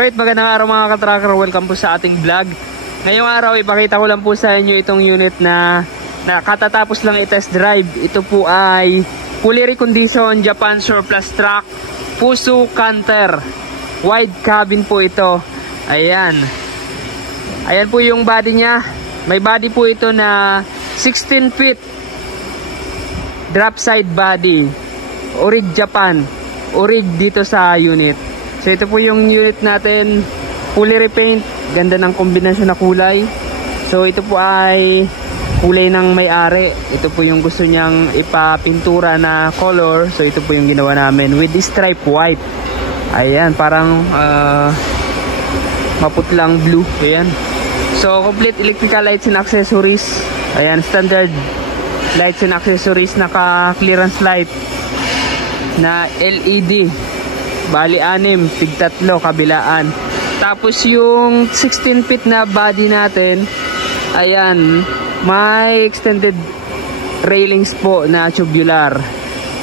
Alright, magandang araw mga ka-tracker. Welcome po sa ating vlog. Ngayong araw, ipakita ko lang po sa inyo itong unit na katatapos lang i-test drive. Ito po ay fully reconditioned Japan surplus truck Fuso Canter. Wide cabin po ito. Ayan. Ayan po yung body niya. May body po ito na 16 feet. Drop side body. Orig Japan. Orig dito sa unit. So ito po yung unit natin, fully repaint, ganda ng kombinasyon na kulay. So ito po ay kulay ng may-ari. Ito po yung gusto niyang ipapintura na color. So ito po yung ginawa namin with stripe white. Ayan, parang maputlang blue. Ayan. So complete electrical lights and accessories. Ayan, standard lights and accessories, naka clearance light na LED. Bali 6, tig 3 kabilaan. Tapos yung 16 feet na body natin, ayan, may extended railings po na tubular.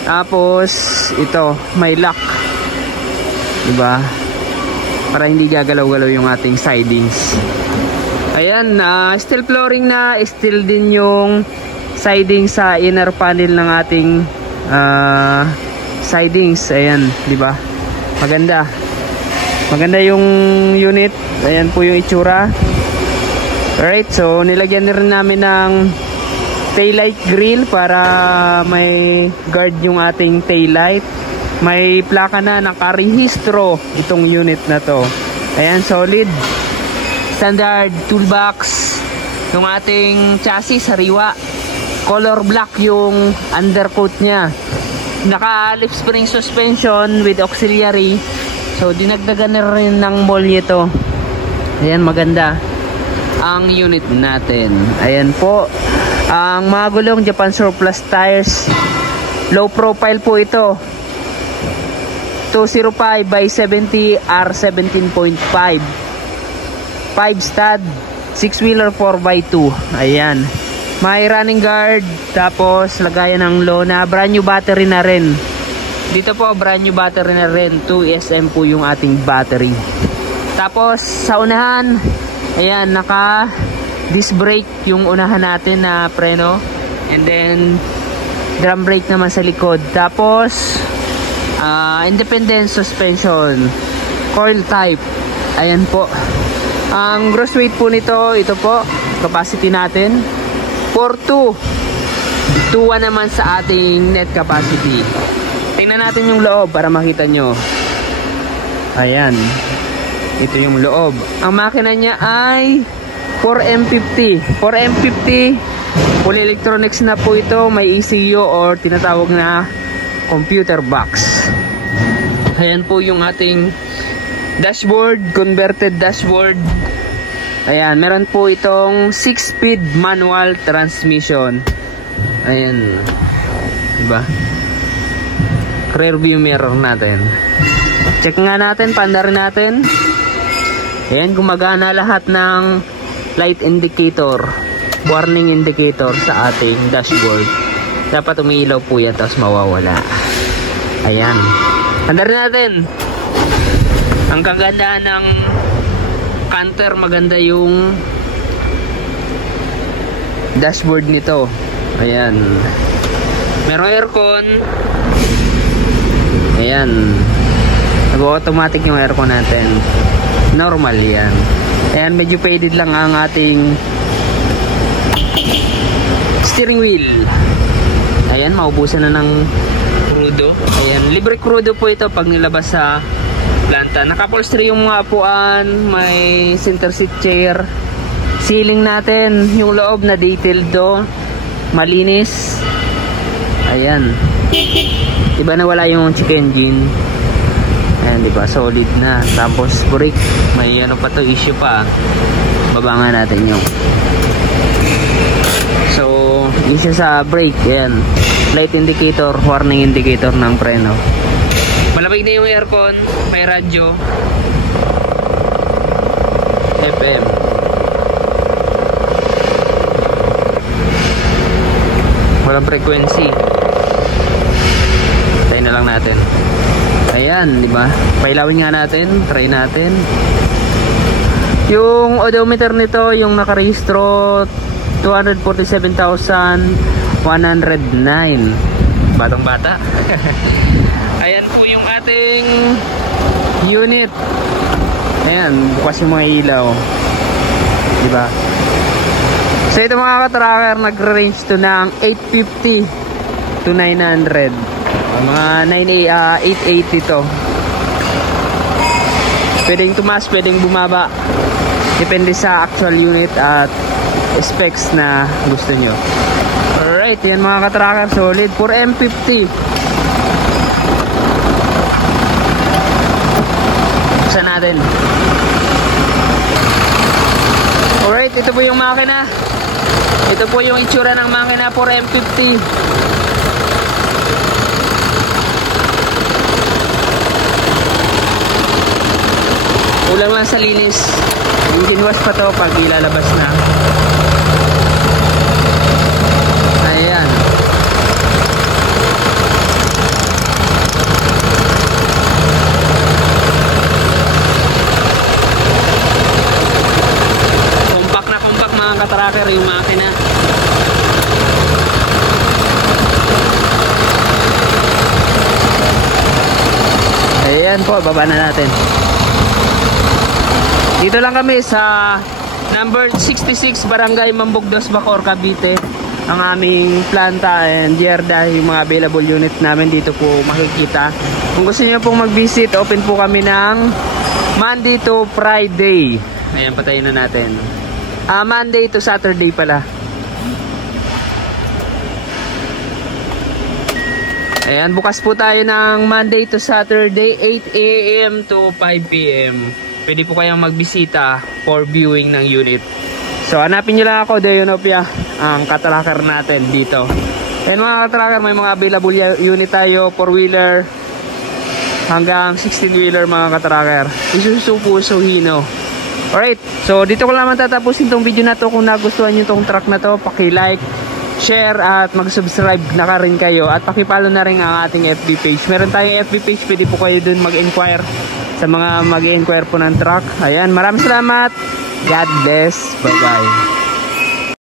Tapos ito, may lock. Diba? Para hindi gagalaw-galaw yung ating sidings. Ayan, steel flooring na, steel din yung siding sa inner panel ng ating sidings. Ayan, diba? Maganda. Maganda yung unit. Ayan po yung itsura. Alright, so nilagyan na rin namin ng taillight grill para may guard yung ating taillight. May plaka na, nakarehistro itong unit na to. Ayan, solid. Standard toolbox yung ating chassis, sariwa. Color black yung undercoat niya. Naka leaf spring suspension with auxiliary. So dinagdagan na rin ng molly ito. Ayan, maganda ang unit natin. Ayan po. Ang mga gulong Japan surplus tires. Low profile po ito. 205 by 70 R17.5. 5 stud 6-wheeler 4x2. Ayan. May running guard, tapos lagayan ng lona, brand new battery na rin. Dito po brand new battery na rin, 2SM po yung ating battery. Tapos sa unahan, ayan, naka disc brake yung unahan natin na preno, and then drum brake naman sa likod. Tapos independent suspension, coil type. Ayan po. Ang gross weight po nito, ito po, capacity natin 4.2. 2.1 naman sa ating net capacity. Tingnan natin yung loob para makita nyo. Ayan. Ito yung loob. Ang makina niya ay 4M50. 4M50. Full electronics na po ito. May ECU or tinatawag na computer box. Ayan po yung ating dashboard. Converted dashboard. Ayan, meron po itong 6-speed manual transmission. Ayan. Diba? Rear view mirror natin. Check nga natin, paandar natin. Ayan, gumagana lahat ng light indicator, warning indicator sa ating dashboard. Dapat umiilaw po yan, tapos mawawala. Ayan. Paandar natin. Ang kagandahan ng Canter, maganda yung dashboard nito. Ayan. Merong aircon. Ayan. Nag-automatic yung aircon natin. Normal yan. Ayan, medyo faded lang ang ating steering wheel. Ayan, maubusan na ng crudo. Ayan, libre crudo po ito pag nilabas sa planta. Naka-upholstery yung mga upuan, may center seat chair. Ceiling natin, yung loob na detailed do, malinis. Ayan. Diba nawala yung check engine? Ayan, diba? Solid na. Tapos brake, may ano pa to, issue pa. Babangan natin yung. So, issue sa brake. Ayan. Light indicator, warning indicator ng preno. Malamig na yung aircon, may radyo, FM. Walang frequency. Tayo na lang natin. Ayan. Ayan, di ba? Pailawin nga natin, try natin. Yung odometer nito, yung nakarehistro 247,109. Batang bata. Ayan po yung ating unit. Ayan, bukas yung mga ilaw. Di ba? So ito mga ka-tracker, nag-range to ng 850 to 900. Mga 880 to. Pwedeng tumaas, pwedeng bumaba. Depende sa actual unit at specs na gusto nyo. Alright, yan mga ka-tracker, solid for M50. Buksan natin. Alright, ito po yung makina. Ito po yung itsura ng makina for M50. Kulang lang sa linis. Engine wash pa to pag ilalabas na. Ayan. Compact na compact mga ka-tracker yung makina. Ayan po, baba na natin. Dito lang kami sa number 66 Barangay Mambugdos, Bacoor, Cavite. Ang aming planta and Yerda, yung mga available unit namin dito po makikita. Kung gusto niyo pong mag-visit, open po kami ng Monday to Friday. Ayan, patayin na natin. Monday to Saturday pala. Ayan, bukas po tayo ng Monday to Saturday, 8 AM to 5 PM. Pwede po kayong magbisita for viewing ng unit. So hanapin nyo lang ako, Deonopia, ang ka-tracker natin dito. And mga ka-tracker, may mga available unit tayo, 4-wheeler hanggang 16-wheeler mga ka-tracker. Isuzu Fuso Hino. Alright, so dito ko naman tatapusin tong video na to. Kung nagustuhan nyo tong truck na to, paki-like, share at mag-subscribe na ka rin kayo. At paki-follow na rin ang ating FB page. Meron tayong FB page, pwede po kayo dun mag-inquire sa mga mag-inquire po ng truck. Ayan, maraming salamat. God bless. Bye-bye.